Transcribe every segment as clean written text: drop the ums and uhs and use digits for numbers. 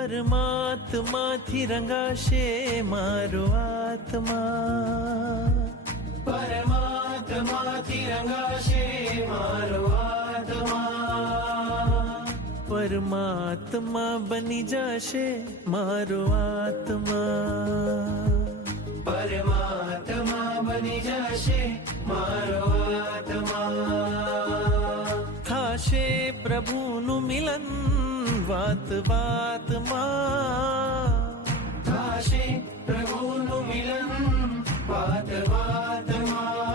પરમાત્માથી રંગાશે મારો આત્મા, પરમાત્માથી રંગાશે મારો આત્મા, પરમાત્મા બની જશે મારો આત્મા, પરમાત્મા બની જશે મારો આત્મા. થાશે પ્રભુનું મિલન વાત વાતમાં, થાશે પ્રભુનું મિલન વાત વાતમાં,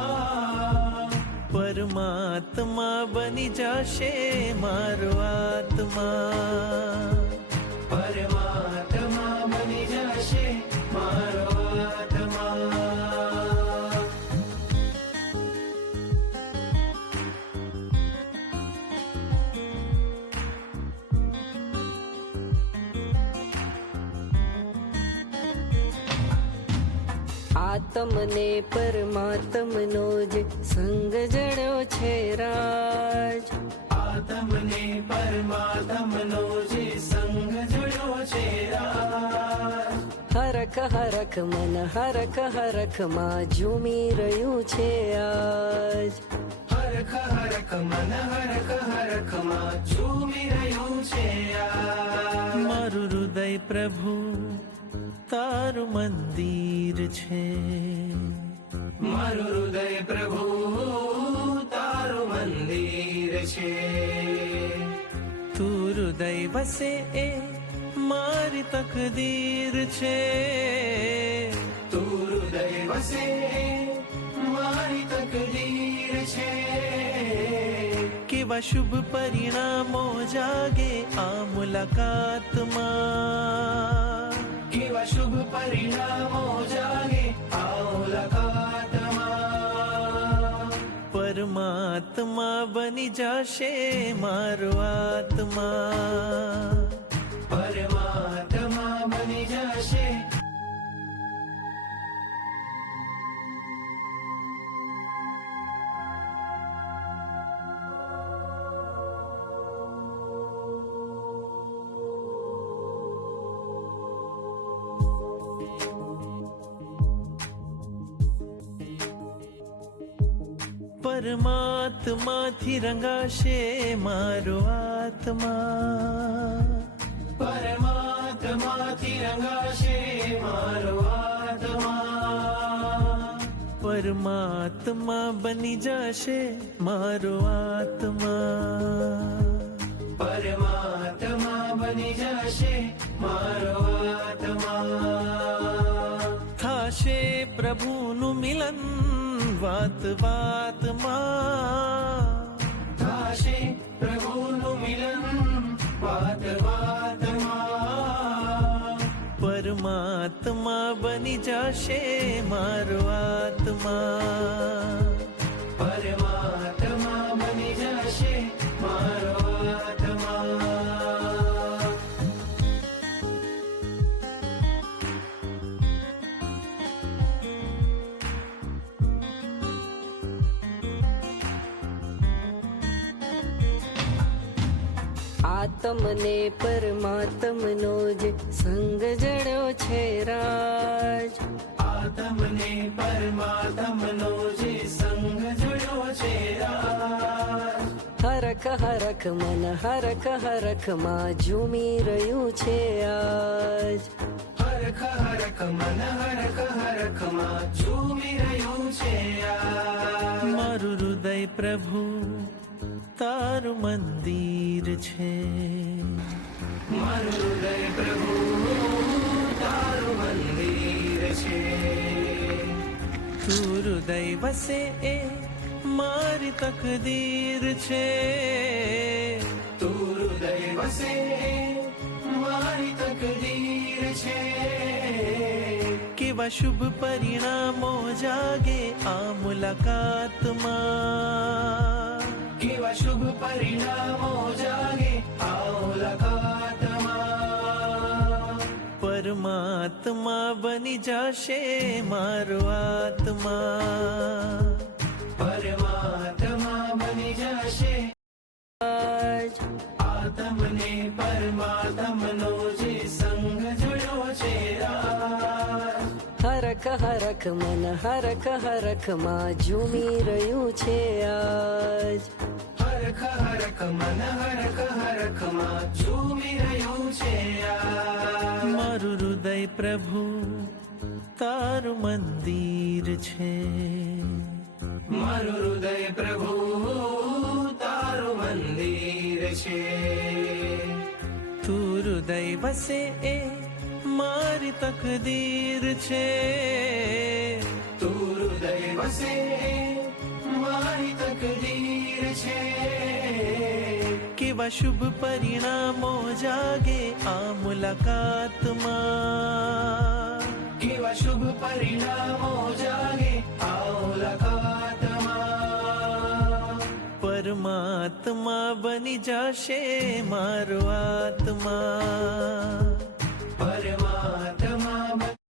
પરમાત્મા બની જશે મારો આત્મા, પરમાત્મા બની જશે મારો આત્મા. આત્મને પરમાત્મનો જ સંગ જણ્યો છે રાજ, આત્મને પરમાત્મનો જે સંગ જણ્યો છે રાજ. હરખ હરખ મન હરખ હરખ માં ઝૂમી રહ્યું છે આજ, હરખ હરખ મન હરખ હરખ માં ઝૂમી રહ્યું છે આજ. મારું હૃદય પ્રભુ તારું મંદિર છે, મારું હૃદય પ્રભુ તારું મંદિર છે. તું હૃદય વસે એ મારી તકદીર છે, તું હૃદય વસે એ મારી તકદીર છે. કેવા શુભ પરિણામો જાગે આ મુલાકાતમાં, કેવા શુભ પરિણામો જાગે આ મુલાકાતમાં. પરમાત્મા બની જશે મારો આત્મા, પરમાત્મા બની જશે. પરમાત્માથી રંગાશે મારો આત્મા, પરમાત્માથી રંગાશે મારો આત્મા, પરમાત્મા બની જશે મારો આત્મા, પરમાત્મા બની જશે મારો આત્મા. થાશે પ્રભુનું મિલન વાત વાતમાં, થાશે પ્રભુનું મિલન વાત વાતમાં, પરમાત્મા બની જશે મારો આત્મા, પરમાત્મા બની જશે મારો આત્મા. આત્મને પરમાત્મનો જ સંગ જણ્યો છે રાજ, આત્મને પરમાત્મનો જે સંગ જણ્યો છે રાજ. હરખ હરખ મન હરખ હરખ માં ઝૂમી રહ્યું છે આજ, હરખ હરખ મન હરખ હરખ માં ઝૂમી રહ્યું છે આજ. મારું હૃદય પ્રભુ તારું મંદિર છે, મારું હૃદય પ્રભુ તારું મંદિર છે. તું હૃદય વસે એ મારી તકદીર છે, તું હૃદય વસે એ મારી તકદીર છે. કેવા શુભ પરિણામો જાગે આ મુલાકાતમાં, કેવા શુભ પરિણામો જાગે આ મુલાકાતમાં. પરમાત્મા બની જશે મારો આત્મા, પરમાત્મા બની જશે. આત્મને પરમાત્મનો જે હરખ મન હરખ હરખમાં ઝૂમી રહ્યું છે આજ હરખ હરખ મન હરખ હરખમાં ઝૂમી રહ્યું છે આ મારું હૃદય પ્રભુ તારું મંદિર છે મારું હૃદય પ્રભુ તારું મંદિર છે તું હૃદય વસે એ મારી તકદીર છે તું હૃદય વસે એ મારી તકદીર છે કેવા શુભ પરિણામો જાગે આ મુલાકાતમાં કેવા શુભ પરિણામો જાગે આ મુલાકાતમાં પરમાત્મા બની જશે મારો આત્મા પરમાત્મા